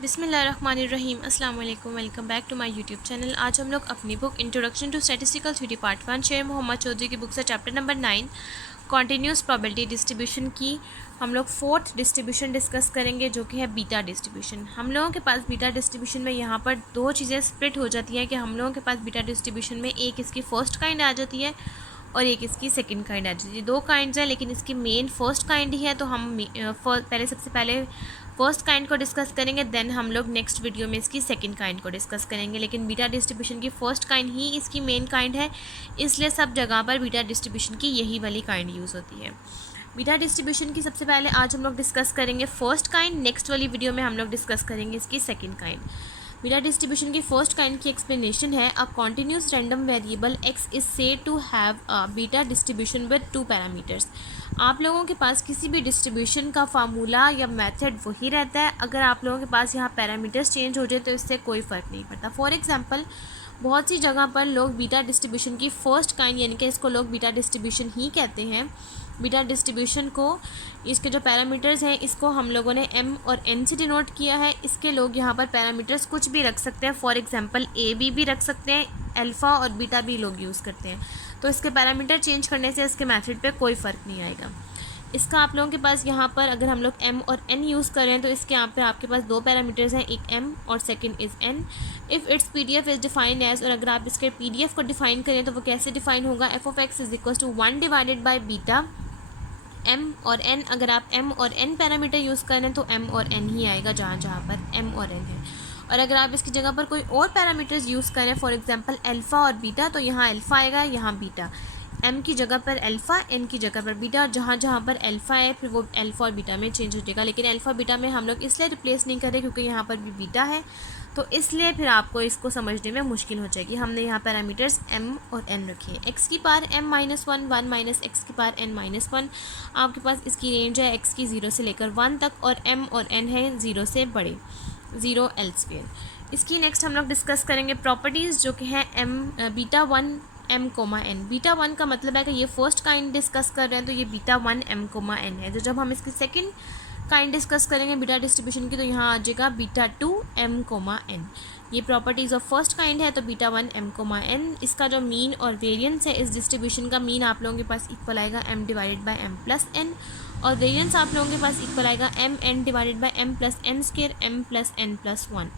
बिस्मिल्लाहिर्रहमानिर्रहीम अस्सलाम वालेकुम। Welcome back to my YouTube channel. आज हम लोग अपनी book introduction to statistical theory part 1 Sher Mohammad Chaudhry की बुक से chapter number 9 continuous probability distribution की हम लोग फोर्थ डिस्ट्रीब्यूशन डिस्कस करेंगे, जो कि है बीटा डिस्ट्रीब्यूशन। हम लोगों के पास बीटा डिस्ट्रीब्यूशन में यहाँ पर दो चीज़ें स्प्लिट हो जाती हैं कि हम लोगों के पास बीटा डिस्ट्रीब्यूशन में एक इसकी फर्स्ट काइंड आ जाती है और एक इसकी सेकंड काइंड आ जाती है। दो काइंड्स हैं लेकिन इसकी मेन फर्स्ट काइंड ही है, तो हम सबसे पहले फर्स्ट काइंड को डिस्कस करेंगे, देन हम लोग नेक्स्ट वीडियो में इसकी सेकंड काइंड को डिस्कस करेंगे। लेकिन बीटा डिस्ट्रीब्यूशन की फर्स्ट काइंड ही इसकी मेन काइंड है, इसलिए सब जगह पर बीटा डिस्ट्रीब्यूशन की यही वाली काइंड यूज़ होती है। बीटा डिस्ट्रीब्यूशन की सबसे पहले आज हम लोग डिस्कस करेंगे फर्स्ट काइंड, नेक्स्ट वाली वीडियो में हम लोग डिस्कस करेंगे इसकी सेकंड काइंड। बीटा डिस्ट्रीब्यूशन की फर्स्ट काइंड की एक्सप्लेनेशन है, a continuous random variable x is said to have a beta distribution with two parameters. आप लोगों के पास किसी भी डिस्ट्रीब्यूशन का फार्मूला या मेथड वही रहता है, अगर आप लोगों के पास यहाँ पैरामीटर्स चेंज हो जाए तो इससे कोई फ़र्क नहीं पड़ता। फॉर एग्जांपल, बहुत सी जगह पर लोग बीटा डिस्ट्रीब्यूशन की फर्स्ट काइंड यानी कि इसको लोग बीटा डिस्ट्रीब्यूशन ही कहते हैं। बीटा डिस्ट्रीब्यूशन को इसके जो पैरामीटर्स हैं इसको हम लोगों ने m और n से डिनोट किया है। इसके लोग यहाँ पर पैरामीटर्स कुछ भी रख सकते हैं, फॉर एग्जांपल a b भी रख सकते हैं, अल्फ़ा और बीटा भी लोग यूज़ करते हैं। तो इसके पैरामीटर चेंज करने से इसके मेथड पे कोई फ़र्क नहीं आएगा। इसका आप लोगों के पास यहाँ पर अगर हम लोग m और n यूज़ कर रहे हैं तो इसके यहाँ पे आपके पास दो पैरामीटर्स हैं, एक m और second is n। If it's PDF is defined as, और अगर आप इसके PDF को डिफाइन करें तो वो कैसे डिफाइन होगा, f(x) is equal to 1 divided by beta m और n। अगर आप m और n पैरामीटर यूज़ करें तो m और n ही आएगा जहाँ जहाँ पर m और n है। और अगर आप इसकी जगह पर कोई और पैरामीटर्स यूज़ करें, फॉर एग्जांपल अल्फ़ा और बीटा, तो यहाँ अल्फ़ा आएगा, यहाँ बीटा। m की जगह पर अल्फ़ा, n की जगह पर बीटा, और जहाँ जहाँ पर अल्फ़ा है फिर वो अल्फ़ा और बीटा में चेंज हो जाएगा। लेकिन अल्फ़ा बीटा में हम लोग इसलिए रिप्लेस नहीं करें क्योंकि यहाँ पर भी बीटा है, तो इसलिए फिर आपको इसको समझने में मुश्किल हो जाएगी। हमने यहाँ पैरामीटर्स m और n रखे हैं। x की पावर m-1, 1 माइनस x की पावर n-1। आपके पास इसकी रेंज है x की 0 से लेकर 1 तक, और m और n है 0 से बड़े, 0 एल्सवेयर। इसकी नेक्स्ट हम लोग डिस्कस करेंगे प्रॉपर्टीज़, जो कि है बीटा 1 m, n। बीटा 1 का मतलब है कि ये फर्स्ट काइंड डिस्कस कर रहे हैं तो ये बीटा 1 m, n है। तो जब हम इसकी सेकंड काइंड डिस्कस करेंगे बीटा डिस्ट्रीब्यूशन की तो यहाँ आ जाएगा बीटा 2 m, n। ये प्रॉपर्टीज़ ऑफ फर्स्ट काइंड है, तो बीटा 1 m, n। इसका जो मीन और वेरिएंस है इस डिस्ट्रीब्यूशन का, मीन आप लोगों के पास इक्वल आएगा m divided by m plus n, और वेरिएंस आप लोगों के पास इक्वल आएगा m n divided by m plus n square, m plus n plus 1।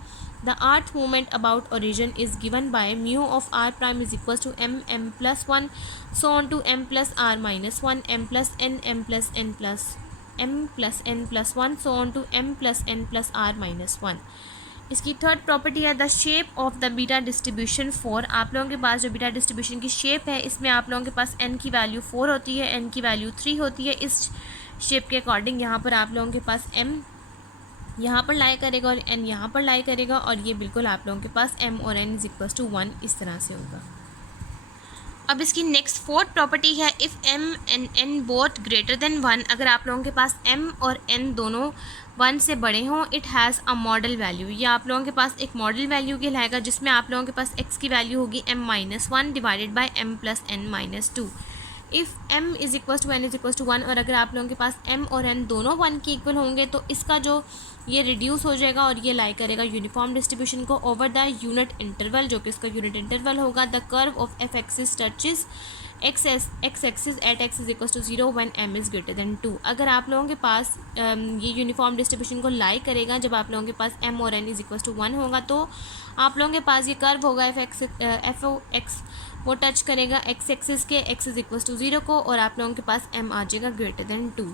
The earth movement about origin is given by mu of r prime is equals to m plus 1, so on to m plus r minus 1, m plus n, m plus n plus 1, so on to m plus n plus r minus 1। इसकी third property है the shape of the beta distribution 4। आप लोगों के पास जो beta distribution की shape है इसमें आप लोगों के पास n की वैल्यू 4 होती है, n की वैल्यू 3 होती है। इस शेप के अकॉर्डिंग यहाँ पर आप लोगों के पास m यहाँ पर लाई करेगा और n यहाँ पर लाई करेगा, और ये बिल्कुल आप लोगों के पास m और n इज इक्वल टू 1 इस तरह से होगा। अब इसकी नेक्स्ट फोर्थ प्रॉपर्टी है if m and n both greater than 1। अगर आप लोगों के पास m और n दोनों 1 से बड़े हों, it has a model value. ये आप लोगों के पास एक मॉडल वैल्यू कहलाएगा, जिसमें आप लोगों के पास x की वैल्यू होगी m-1 divided by m plus n-2। If m is equal to n is equal to 1, और अगर आप लोगों के पास m और n दोनों 1 के इक्वल होंगे तो इसका जो ये रिड्यूस हो जाएगा और ये लाई करेगा यूनिफॉर्म डिस्ट्रीब्यूशन को ओवर द यूनिट इंटरवल, जो कि इसका यूनिट इंटरवल होगा। The curve of f axis touches x axis at x is equal to 0 when m is greater than 2। अगर आप लोगों के पास ये यूनिफॉर्म डिस्ट्रीब्यूशन को लाई करेगा जब आप लोगों के पास m और n इज इक्वल टू 1 होगा, तो आप लोगों के पास ये कर्व होगा एफ ओ एक्स, वो टच करेगा x एक्सिस के x इज इक्वल टू 0 को, और आप लोगों के पास m आ जाएगा ग्रेटर देन 2।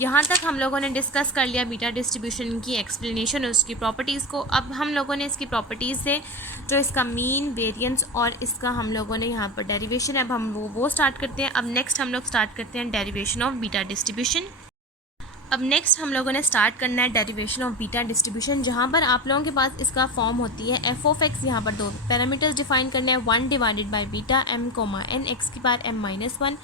यहाँ तक हम लोगों ने डिस्कस कर लिया बीटा डिस्ट्रीब्यूशन की एक्सप्लेनेशन और उसकी प्रॉपर्टीज़ को। अब हम लोगों ने इसकी प्रॉपर्टीज़ से जो इसका मीन, वेरिएंस और इसका हम लोगों ने यहाँ पर डेरिवेशन, अब हम वो स्टार्ट करते हैं। अब नेक्स्ट हम लोग स्टार्ट करते हैं डेरिवेशन ऑफ बीटा डिस्ट्रीब्यूशन। अब नेक्स्ट हम लोगों ने स्टार्ट करना है डेरिवेशन ऑफ बीटा डिस्ट्रीब्यूशन, जहाँ पर आप लोगों के पास इसका फॉर्म होती है f(x)। यहाँ पर दो पैरामीटर्स डिफाइन करने हैं, 1 divided by beta m, n, x की power m-1,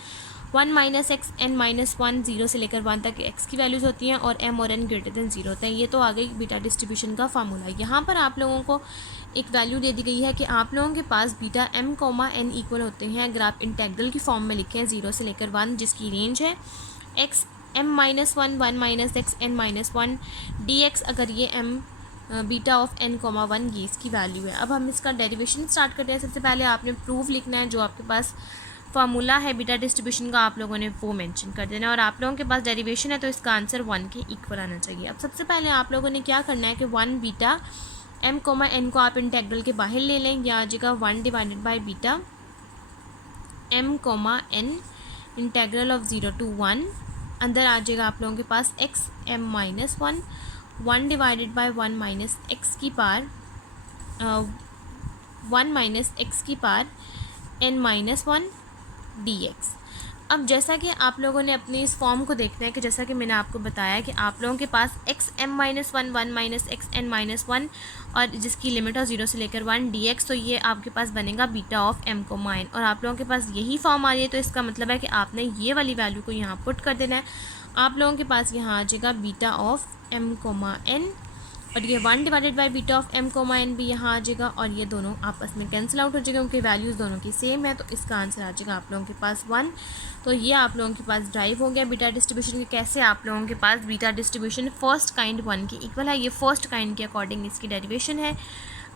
1 minus x n-1, 0 से लेकर 1 तक x की वैल्यूज़ होती हैं, और m और n ग्रेटर देन 0 होते हैं। ये तो आ गई बीटा डिस्ट्रीब्यूशन का फार्मूला। यहाँ पर आप लोगों को एक वैल्यू दे दी गई है कि आप लोगों के पास बीटा m, n इक्वल होते हैं अगर आप इंटेग्रल की फॉर्म में लिखें 0 से लेकर 1, जिसकी रेंज है x m-1, 1 minus x n-1 dx। अगर ये m beta of n comma 1 ये इसकी वैल्यू है। अब हम इसका डेरिवेशन स्टार्ट करते हैं। सबसे पहले आपने प्रूफ लिखना है, जो आपके पास फार्मूला है बीटा डिस्ट्रीब्यूशन का आप लोगों ने वो मेंशन कर देना है, और आप लोगों के पास डेरिवेशन है तो इसका आंसर 1 के इक्वल आना चाहिए। अब सबसे पहले आप लोगों ने क्या करना है कि 1 बीटा m कोमा n को आप इंटेग्रल के बाहर ले लें, या आ जाएगा 1 divided by beta m comma n integral of 0 to 1, अंदर आ जाएगा आप लोगों के पास x m minus 1 divided by 1 minus x की पार 1 माइनस एक्स की पार n माइनस 1 dx। अब जैसा कि आप लोगों ने अपने इस फॉर्म को देखना है कि जैसा कि मैंने आपको बताया कि आप लोगों के पास x m minus 1 minus x n minus 1 और जिसकी लिमिट हो 0 से लेकर 1 dx, तो ये आपके पास बनेगा beta of m comma n, और आप लोगों के पास यही फॉर्म आ रही है तो इसका मतलब है कि आपने ये वाली वैल्यू को यहाँ पुट कर देना है। आप लोगों के पास यहाँ आ जाएगा beta of m comma n, और ये 1 divided by beta of m comma n भी यहाँ आ जाएगा, और ये दोनों आपस में कैंसिल आउट हो जाएगा क्योंकि वैल्यूज़ दोनों की सेम है, तो इसका आंसर आ जाएगा आप लोगों के पास 1। तो ये आप लोगों के पास ड्राइव हो गया बीटा डिस्ट्रीब्यूशन के कैसे आप लोगों के पास बीटा डिस्ट्रीब्यूशन फर्स्ट काइंड 1 के इक्वल है। ये फर्स्ट काइंड के अकॉर्डिंग इसकी डेरिवेशन है।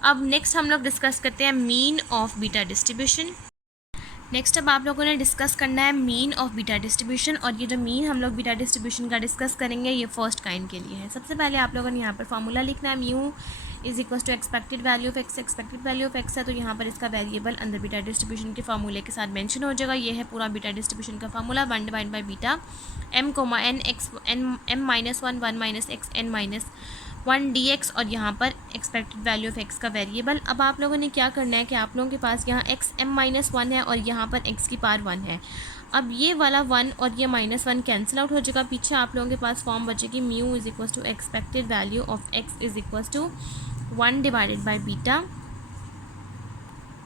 अब नेक्स्ट हम लोग डिस्कस करते हैं mean of beta distribution. Next अब आप लोगों ने डिस्कस करना है मीन ऑफ बीटा डिस्ट्रीब्यूशन, और ये जो मीन हम लोग बीटा डिस्ट्रीब्यूशन का डिस्कस करेंगे ये फर्स्ट काइंड के लिए है। सबसे पहले आप लोगों ने यहाँ पर फार्मूला लिखना है, mu is equal to expected value of x. Expected value of x है तो यहाँ पर इसका वेरिएबल अंदर बीटा डिस्ट्रीब्यूशन के फार्मूले के साथ मेंशन हो जाएगा। ये है पूरा बीटा डिस्ट्रीब्यूशन का formula, 1 divide by beta m comma n x m minus 1 minus x n minus 1 dx, और यहाँ पर एक्सपेक्टेड वैल्यू ऑफ x का वेरिएबल। अब आप लोगों ने क्या करना है कि आप लोगों के पास यहाँ x m माइनस 1 है और यहाँ पर x की पावर 1 है। अब ये वाला 1 और ये माइनस 1 कैंसिल आउट हो जाएगा, पीछे आप लोगों के पास फॉर्म बचेगी mu is equal to expected value of x is equal to 1 divided by beta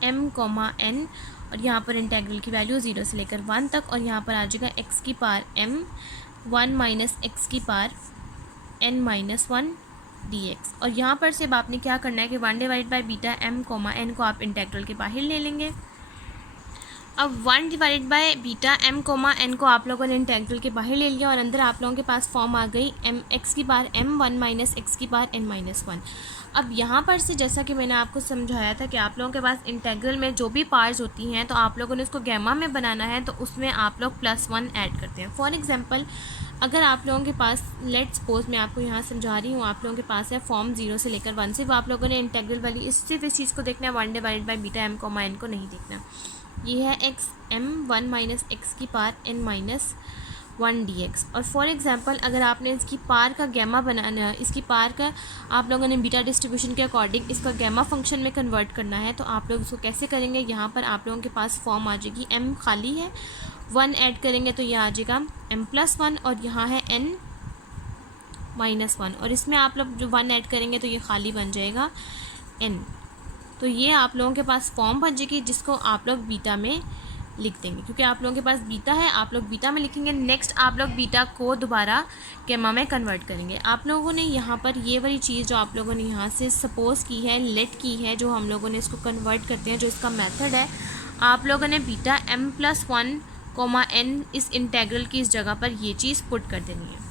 m comma n, और यहाँ पर इंटेग्रल की वैल्यू 0 से लेकर 1 तक, और यहाँ पर आ जाएगा x की पावर m 1 माइनस एक्स की पावर n माइनस 1 dx। और यहाँ पर से अब आपने क्या करना है कि 1 divide by beta m comma n को आप इंटेग्रल के बाहर ले लेंगे। अब 1 divide by beta m comma n को आप लोगों ने इंटेग्रल के बाहर ले लिया, और अंदर आप लोगों के पास फॉर्म आ गई m x की पावर m 1 माइनस एक्स की पावर n माइनस 1। अब यहाँ पर से जैसा कि मैंने आपको समझाया था कि आप लोगों के पास इंटेग्रल में जो भी पार्ट्स होती हैं तो आप लोगों ने उसको गैमा में बनाना है, तो उसमें आप लोग +1 ऐड करते हैं। फॉर एग्जांपल अगर आप लोगों के पास लेट सपोज मैं आपको यहाँ समझा रही हूँ, आप लोगों के पास है फॉर्म 0 से लेकर 1, सिर्फ आप लोगों ने इंटेग्रल वाली सिर्फ इस चीज़ को देखना है, 1 divide by beta m comma n को नहीं देखना। ये है x m 1 माइनस एक्स की पावर n माइनस 1 dx। और फॉर एग्जांपल अगर आपने इसकी पार का गैमा बनाना, इसकी पार का आप लोगों ने बीटा डिस्ट्रीब्यूशन के अकॉर्डिंग इसका गैमा फंक्शन में कन्वर्ट करना है, तो आप लोग इसको कैसे करेंगे। यहाँ पर आप लोगों के पास फॉर्म आ जाएगी m खाली है, 1 ऐड करेंगे तो ये आ जाएगा m प्लस 1, और यहाँ है n माइनस 1, और इसमें आप लोग जो 1 ऐड करेंगे तो ये खाली बन जाएगा n। तो ये आप लोगों के पास फॉर्म बन जाएगी जिसको आप लोग बीटा में लिख देंगे, क्योंकि आप लोगों के पास बीटा है आप लोग बीटा में लिखेंगे। नेक्स्ट आप लोग बीटा को दोबारा गैमा में कन्वर्ट करेंगे। आप लोगों ने यहाँ पर ये वाली चीज़ जो आप लोगों ने यहाँ से सपोज़ की है, लेट की है, जो हम लोगों ने इसको कन्वर्ट करते हैं, जो इसका मेथड है, आप लोगों ने beta m plus 1 comma n इस इंटेग्रल की इस जगह पर ये चीज़ पुट कर देनी है।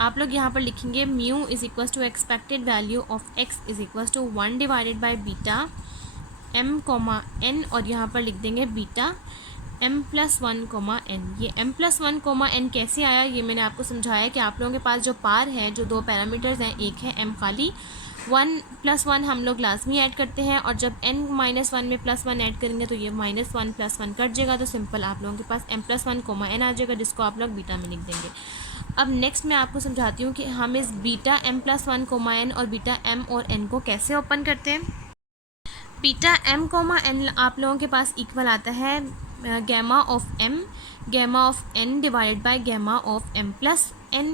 आप लोग यहाँ पर लिखेंगे mu is equal to expected value of x is equal to 1 divided by beta m comma n, और यहाँ पर लिख देंगे beta m plus 1 comma n। ये m प्लस 1 कोमा n कैसे आया ये मैंने आपको समझाया कि आप लोगों के पास जो पार है, जो दो पैरामीटर्स हैं, एक है m खाली, 1 प्लस 1 हम लोग लाजमी ऐड करते हैं, और जब n माइनस 1 में +1 ऐड करेंगे तो ये माइनस 1 प्लस 1 कट जाएगा, तो सिंपल आप लोगों के पास m प्लस 1 कोमा n आ जाएगा, जिसको आप लोग बीटा में लिख देंगे। अब नेक्स्ट मैं आपको समझाती हूँ कि हम इस beta m plus 1 comma n और बीटा m और n को कैसे ओपन करते हैं। बीटा m कोमा n आप लोगों के पास इक्वल आता है gamma of m gamma of n divided by gamma of m plus n,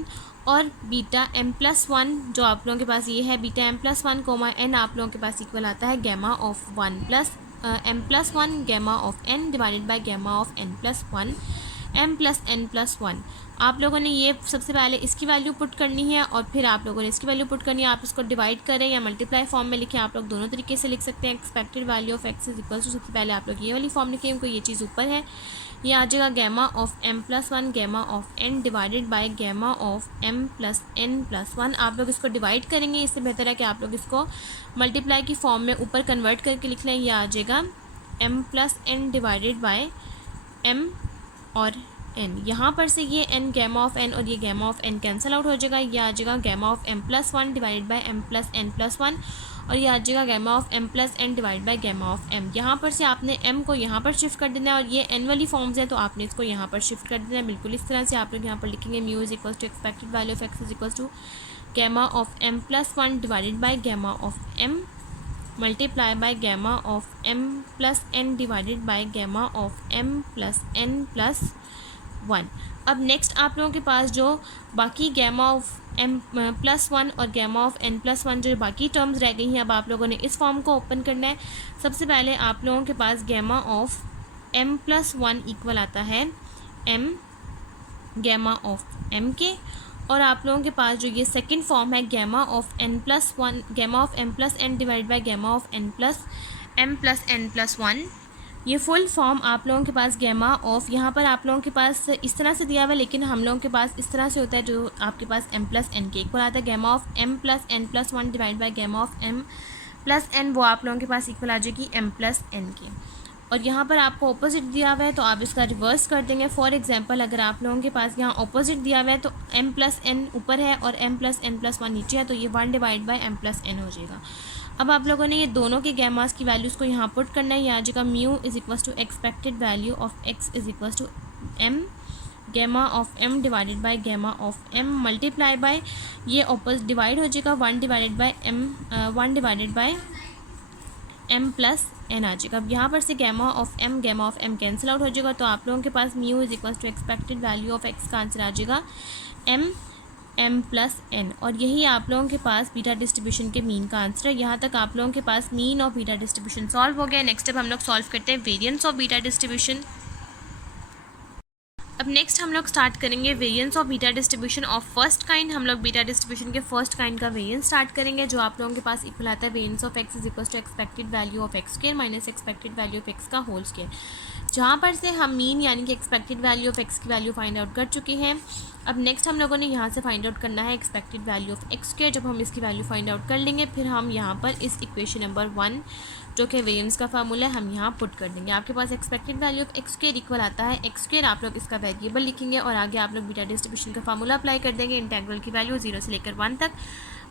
और बीटा m प्लस 1 जो आप लोगों के पास ये है beta m plus 1 comma n आप लोगों के पास इक्वल आता है gamma of 1 plus m plus 1 gamma of n divided by gamma of n plus 1 m plus n plus 1। आप लोगों ने ये सबसे पहले इसकी वैल्यू पुट करनी है और फिर आप लोगों ने इसकी वैल्यू पुट करनी है। आप इसको डिवाइड करें या मल्टीप्लाई फॉर्म में लिखें, आप लोग दोनों तरीके से लिख सकते हैं। Expected value of x is equal to, सबसे पहले आप लोग ये वाली फॉर्म लिखें क्योंकि ये चीज़ ऊपर है। ये आ जाएगा gamma of m plus 1 gamma of n divided by gamma of m plus n plus 1। आप लोग इसको डिवाइड करेंगे, इससे बेहतर है कि आप लोग इसको मल्टीप्लाई की फॉर्म में ऊपर कन्वर्ट करके लिख लें। ये आ जाएगा m plus n divided by m और n। यहाँ पर से ये n गैमा ऑफ n और ये gamma of n cancel out हो जाएगा। ये आ जाएगा gamma of m plus 1 divided by m plus n plus 1 और ये आ जाएगा gamma of m plus n divide by gamma of m। यहाँ पर से आपने m को यहाँ पर शिफ्ट कर देना है और ये n वाली फॉर्म्स हैं तो आपने इसको यहाँ पर शिफ्ट कर देना है। बिल्कुल इस तरह से आप लोग यहाँ पर लिखेंगे mu is equal to expected value of x is equal to gamma of m plus 1 divided by gamma of m multiply by gamma of m plus n divided by gamma of m plus n plus 1। अब next आप लोगों के पास जो बाकी gamma of m plus 1 और gamma of n plus 1 जो बाकी टर्म्स रह गई हैं, अब आप लोगों ने इस फॉर्म को ओपन करना है। सबसे पहले आप लोगों के पास gamma of m plus 1 equal आता है m गैमा ऑफ m के, और आप लोगों के पास जो ये सेकंड फॉर्म है gamma of n plus 1 gamma of m plus n divide by gamma of m plus n plus 1। ये फुल फॉर्म आप लोगों के पास गैमा ऑफ, यहाँ पर आप लोगों के पास इस तरह से दिया हुआ है लेकिन हम लोगों के पास इस तरह से होता है जो आपके पास m प्लस n के इक्वल आता है। Gamma of m plus n plus 1 divide by gamma of m plus n, वो आप लोगों के पास इक्वल आ जाएगी m प्लस n के। और यहाँ पर आपको ऑपोजिट दिया हुआ है तो आप इसका रिवर्स कर देंगे। फॉर एग्जांपल अगर आप लोगों के पास यहाँ ऑपोजिट दिया हुआ है तो m प्लस n ऊपर है और m प्लस n प्लस 1 नीचे है, तो ये 1 divide bye m plus n हो जाएगा। अब आप लोगों ने ये दोनों के गैमास की वैल्यूज़ को यहाँ पुट करना है। यहाँ आ जाएगा mu is equal to expected value of x is equal to m gamma of m divided by gamma of m multiply by ये ऑपोजिट डिवाइड हो जाएगा 1 divided by m plus n आ जाएगा। अब यहाँ पर से gamma of m cancel out हो जाएगा, तो आप लोगों के पास mu is equal to expected value of x का आंसर आ जाएगा m प्लस n, और यही आप लोगों के पास बीटा डिस्ट्रीब्यूशन के मीन का आंसर है। यहाँ तक आप लोगों के पास mean of beta distribution solve हो गया। नेक्स्ट अब हम लोग सॉल्व करते हैं वेरिएंस ऑफ बीटा डिस्ट्रीब्यूशन। अब नेक्स्ट हम लोग स्टार्ट करेंगे variance of beta distribution of first kind. हम लोग बीटा डिस्ट्रीब्यूशन के फर्स्ट काइंड का वेरिएंस स्टार्ट करेंगे जो आप लोगों के पास इक्वल आता है variance of x is equal to expected value of x square minus expected value of x का होल स्क्वायर, जहाँ पर से हम मीन यानी कि एक्सपेक्टेड वैल्यू ऑफ x की वैल्यू फाइंड आउट कर चुके हैं। अब नेक्स्ट हम लोगों ने यहाँ से फाइंड आउट करना है expected value of x square. जब हम इसकी वैल्यू फाइंड आउट कर लेंगे फिर हम यहाँ पर इस इक्वेशन नंबर 1 जो कि वेरिएंस का फार्मूला है हम यहाँ पुट कर देंगे। आपके पास expected value of x square equal आता है x स्क्वायर, आप लोग इसका वेरिएबल लिखेंगे और आगे आप लोग बीटा डिस्ट्रीब्यूशन का फार्मूला अप्लाई कर देंगे। इंटेग्रल की वैल्यू 0 से लेकर 1 तक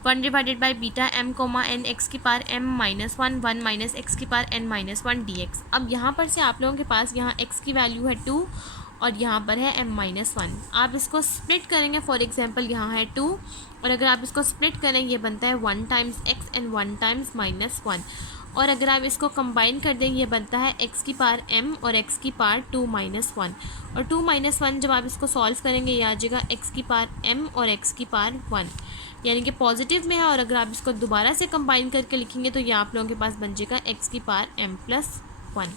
1 divided by beta m comma n x की power m minus 1 minus x की पावर n माइनस 1 dx। अब यहाँ पर से आप लोगों के पास यहाँ x की वैल्यू है 2 और यहाँ पर है m माइनस 1। आप इसको स्प्लिट करेंगे, फॉर एग्जांपल यहाँ है 2 और अगर आप इसको स्प्लिट करें ये बनता है 1 times x and 1 times minus 1, और अगर आप इसको कंबाइन कर दें ये बनता है x की पावर m और x की पावर 2 माइनस 1, और 2 माइनस 1 जब आप इसको सॉल्व करेंगे ये आ जाएगा x की पावर m और x की पावर 1, यानी कि पॉजिटिव में है। और अगर आप इसको दोबारा से कंबाइन करके लिखेंगे तो ये आप लोगों के पास बन जाएगा x की पावर m प्लस 1।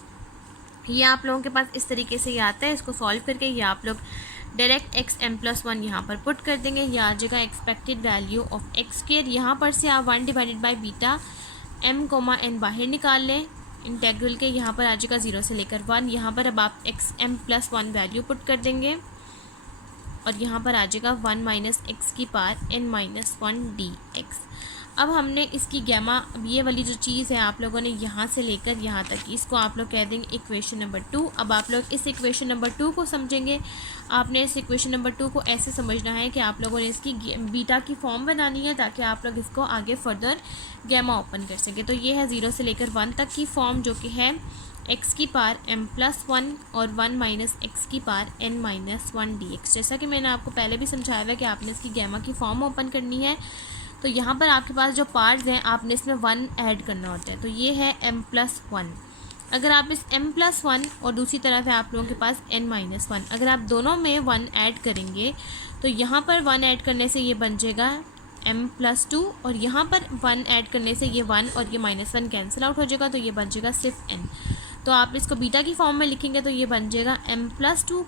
ये आप लोगों के पास इस तरीके से ये आता है। इसको सॉल्व करके ये आप लोग डायरेक्ट x m प्लस 1 यहाँ पर पुट कर देंगे। ये आ जाएगा expected value of x square. यहाँ पर से आप 1 divided by beta m comma n बाहर निकाल लें इंटेग्रल के, यहाँ पर आ जाएगा 0 से लेकर 1। यहाँ पर अब आप x m plus 1 value put कर देंगे और यहाँ पर आ जाएगा 1 माइनस एक्स की पावर n माइनस 1 dx। अब हमने इसकी गैमा, अब ये वाली जो चीज़ है आप लोगों ने यहाँ से लेकर यहाँ तक इसको आप लोग कह देंगे इक्वेशन नंबर 2। अब आप लोग इस इक्वेशन नंबर 2 को समझेंगे। आपने इस इक्वेशन नंबर 2 को ऐसे समझना है कि आप लोगों ने इसकी बीटा की फॉर्म बनानी है ताकि आप लोग इसको आगे फर्दर गैमा ओपन कर सकें। तो ये है 0 से लेकर 1 तक की फॉर्म जो कि है x की पावर m प्लस 1 और 1 माइनस एक्स की पावर n माइनस 1 dx। जैसा कि मैंने आपको पहले भी समझाया हुआ कि आपने इसकी गैमा की फॉर्म ओपन करनी है। तो यहाँ पर आपके पास जो पार्ट्स हैं आपने इसमें 1 ऐड करना होता है, तो ये है m प्लस 1। अगर आप इस m प्लस 1 और दूसरी तरफ है आप लोगों के पास n माइनस 1, अगर आप दोनों में 1 ऐड करेंगे तो यहाँ पर 1 ऐड करने से ये बन जाएगा m प्लस 2 और यहाँ पर 1 ऐड करने से ये 1 और ये माइनस 1 कैंसिल आउट हो जाएगा तो ये बन जाएगा सिर्फ n। तो आप इसको बीटा की फॉर्म में लिखेंगे तो ये बन जाएगा m+2,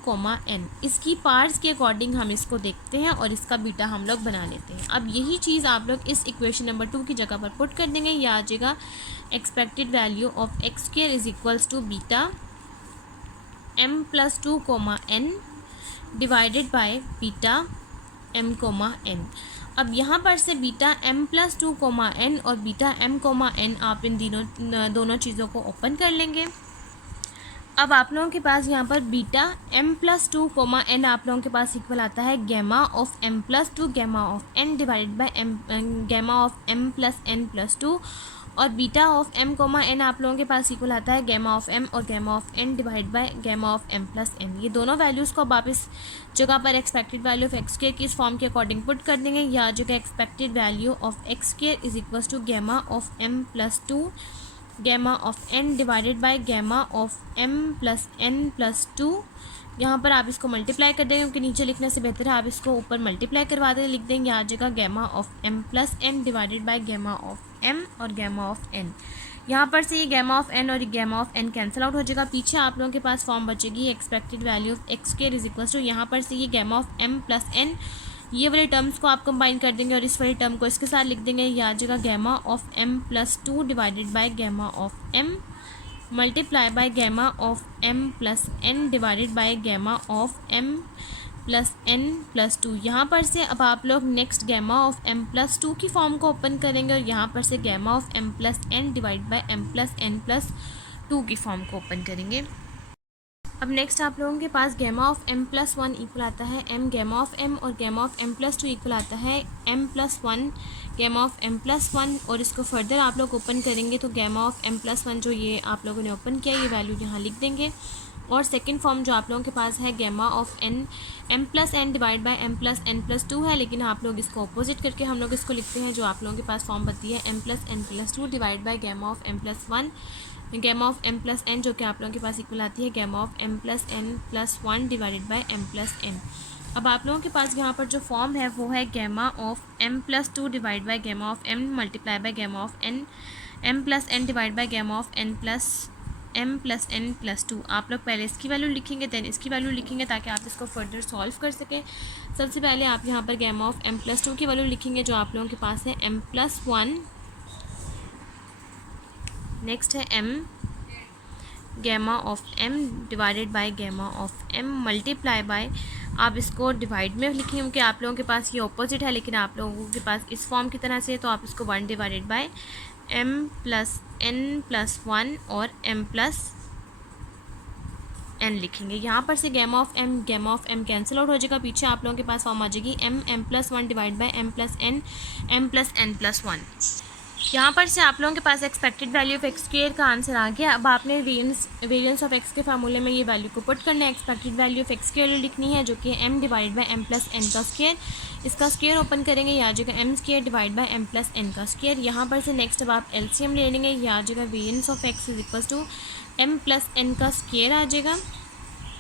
n। इसकी पार्ट्स के अकॉर्डिंग हम इसको देखते हैं और इसका बीटा हम लोग बना लेते हैं। अब यही चीज़ आप लोग इस इक्वेशन नंबर 2 की जगह पर पुट कर देंगे। यह आ जाएगा expected value of x² is equals to beta m+2, n divided by beta m, n। अब यहाँ पर से बीटा m+2, n और बीटा m, n आप इन दोनों चीज़ों को ओपन कर लेंगे। अब आप लोगों के पास यहाँ पर बीटा m+2, n आप लोगों के पास इक्वल आता है gamma of m+2 gamma of n divided by gamma of m+n+2 और बीटा ऑफ m, n आप लोगों के पास इक्वल आता है गैमा ऑफ m और gamma of n divide by gamma of m+n। ये दोनों वैल्यूज़ को अब आप इस जगह पर एक्सपेक्टेड वैल्यू ऑफ x² की इस फॉर्म के अकॉर्डिंग पुट कर देंगे। या जगह expected value of x² is equals to gamma of m+2 gamma of n divided by gamma of m+n+2। यहाँ पर आप इसको मल्टीप्लाई कर देंगे क्योंकि नीचे लिखने से बेहतर है आप इसको ऊपर मल्टीप्लाई करवा दें, लिख देंगे आ जाएगा gamma of m+n divided by gamma of m और गैमा ऑफ n। यहाँ पर से ये गैमा ऑफ n और gamma of n cancel out हो जाएगा। पीछे आप लोगों के पास फॉर्म बचेगी expected value of x² is equals to यहाँ पर से ये गैमा ऑफ m+n, ये वाले टर्म्स को आप कंबाइन कर देंगे और इस वाले टर्म को इसके साथ लिख देंगे। यह आ जाएगा gamma of m+2 divided by gamma of m multiply by gamma of m+n divided by gamma of m+n+2। यहाँ पर से अब आप लोग नेक्स्ट गैमा ऑफ m+2 की फॉर्म को ओपन करेंगे और यहाँ पर से gamma of m+n divide bye m+n+2 की फॉर्म को ओपन करेंगे। अब नेक्स्ट आप लोगों के पास गैमा ऑफ m+1 इक्वल आता है m गैमा ऑफ m और गैमा ऑफ m+2 इक्वल आता है m+1 गैमा ऑफ m+1 और इसको फर्दर आप लोग ओपन करेंगे तो गैमा ऑफ m+1 जो ये आप लोगों ने ओपन किया ये वैल्यू यहाँ लिख देंगे। और सेकंड फॉर्म जो आप लोगों के पास है gamma of m+n divide bye m+n+2 है, लेकिन आप लोग इसको अपोजिट करके हम लोग इसको लिखते हैं। जो आप लोगों के पास फॉर्म बनती है m+n+2 divide by gamma of m+1 gamma of m+n जो कि आप लोगों के पास इक्वल आती है gamma of m+n+1 divided by m+n। अब आप लोगों के पास यहाँ पर जो फॉर्म है वो है gamma of m+2 divide by gamma of m multiply by gamma of n m+n divide by gamma of m+n+2। आप लोग पहले इसकी वैल्यू लिखेंगे देन इसकी वैल्यू लिखेंगे ताकि आप इसको फर्दर सॉल्व कर सकें। सबसे पहले आप यहाँ पर गैमा ऑफ m+2 की वैल्यू लिखेंगे जो आप लोगों के पास है m+1, नेक्स्ट है m gamma of m divided by gamma of m multiply by, आप इसको डिवाइड में लिखेंगे क्योंकि आप लोगों के पास ये ऑपोजिट है लेकिन आप लोगों के पास इस फॉर्म की तरह से, तो आप इसको 1 डिवाइडेड बाय m+n+1 और m+n लिखेंगे। यहाँ पर से gamma of m cancel out हो जाएगा। पीछे आप लोगों के पास फॉर्म आ जाएगी m+1 डिवाइड बाय m+n+1। यहाँ पर से आप लोगों के पास एक्सपेक्टेड वैल्यू ऑफ x² का आंसर आ गया। अब आपने वेरिएंस ऑफ x के फार्मूले में ये वैल्यू को पुट करना है। एक्सपेक्टेड वैल्यू ऑफ x की वैल्यू लिखनी है जो कि m डिवाइड बाय m+n का स्क्वायर, इसका स्क्वायर ओपन करेंगे यह आ जाएगा m² डिवाइड बाय m+n का स्क्वायर। यहाँ पर से नेक्स्ट अब आप LCM ले लेंगे, यह आ जाएगा variance of x is equal to m+n का स्क्वायर आ जाएगा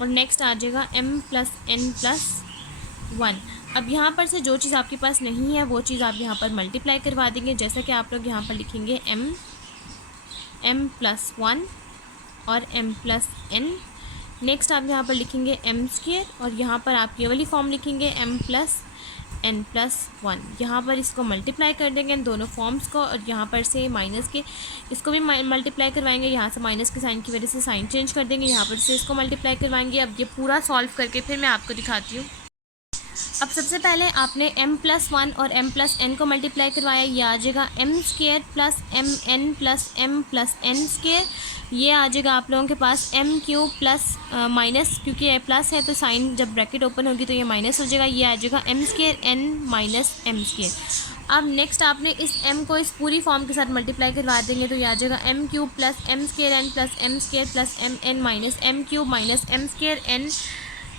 और नेक्स्ट आ जाएगा m+n+1। अब यहाँ पर से जो चीज़ आपके पास नहीं है वो चीज़ आप यहाँ पर मल्टीप्लाई करवा देंगे। जैसा कि आप लोग यहाँ पर लिखेंगे m+1 और m+n, नेक्स्ट आप यहाँ पर लिखेंगे m² और यहाँ पर आप ये वाली फॉर्म लिखेंगे m+n+1। यहाँ पर इसको मल्टीप्लाई कर देंगे इन दोनों फॉर्म्स को और यहाँ पर से माइनस के इसको भी मल्टीप्लाई करवाएंगे। यहाँ से माइनस के साइन की वजह से साइन चेंज कर देंगे, यहाँ पर से इसको मल्टीप्लाई करवाएंगे। अब ये पूरा सॉल्व करके फिर मैं आपको दिखाती हूँ। अब सबसे पहले आपने m+1 और m+n को मल्टीप्लाई करवाया, ये आ जाएगा m² plus mn plus m+n²। ये आ जाएगा आप लोगों के पास m³ प्लस माइनस, क्योंकि ये प्लस है तो साइन जब ब्रैकेट ओपन होगी तो ये माइनस हो जाएगा। ये आ जाएगा m² n माइनस m²। अब नेक्स्ट आपने इस m को इस पूरी फॉर्म के साथ मल्टीप्लाई करवा देंगे तो ये आ जाएगा m³ plus m² n plus m² plus mn minus m³ minus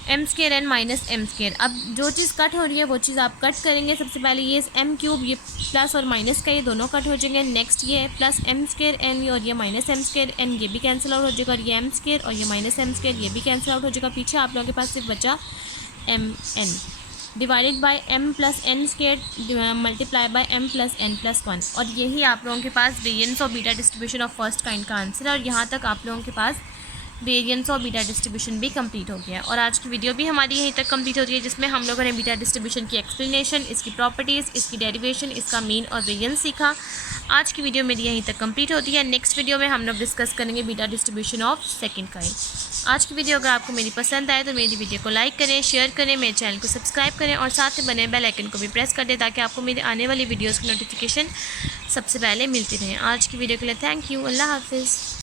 m² n minus m²। अब जो चीज़ कट हो रही है वो चीज़ आप कट करेंगे। सबसे पहले ये m³ ये प्लस और माइनस का ये दोनों कट हो जाएंगे। नेक्स्ट ये प्लस m² n और ये माइनस m² n ये भी कैंसिल आउट हो जाएगा और ये m² और ये माइनस m² ये भी कैंसिल आउट हो जाएगा। पीछे आप लोगों के पास सिर्फ बचा mn। Divided by m+n² multiply by m+n+1। और यही आप लोगों के पास variance of beta distribution of first kind का आंसर है। और यहाँ तक आप लोगों के पास वेरिएंस ऑफ बीटा डिस्ट्रीब्यूशन भी कंप्लीट हो गया। और आज की वीडियो भी हमारी यहीं तक कंप्लीट होती है, जिसमें हम लोगों ने बीटा डिस्ट्रीब्यूशन की एक्सप्लेनेशन, इसकी प्रॉपर्टीज़, इसकी डेरिवेशन, इसका मीन और वेरिएंस सीखा। आज की वीडियो मेरी यहीं तक कंप्लीट होती है। नेक्स्ट वीडियो में हम लोग डिस्कस करेंगे beta distribution of second kind. आज की वीडियो अगर आपको मेरी पसंद आए तो मेरी वीडियो को लाइक करें, शेयर करें, मेरे चैनल को सब्सक्राइब करें और साथ में बने बेल आइकन को भी प्रेस कर दें ताकि आपको मेरे आने वाली वीडियोज़ की नोटिफिकेशन सबसे पहले मिलती रहे। आज की वीडियो के लिए थैंक यू। अल्लाह हाफिज़।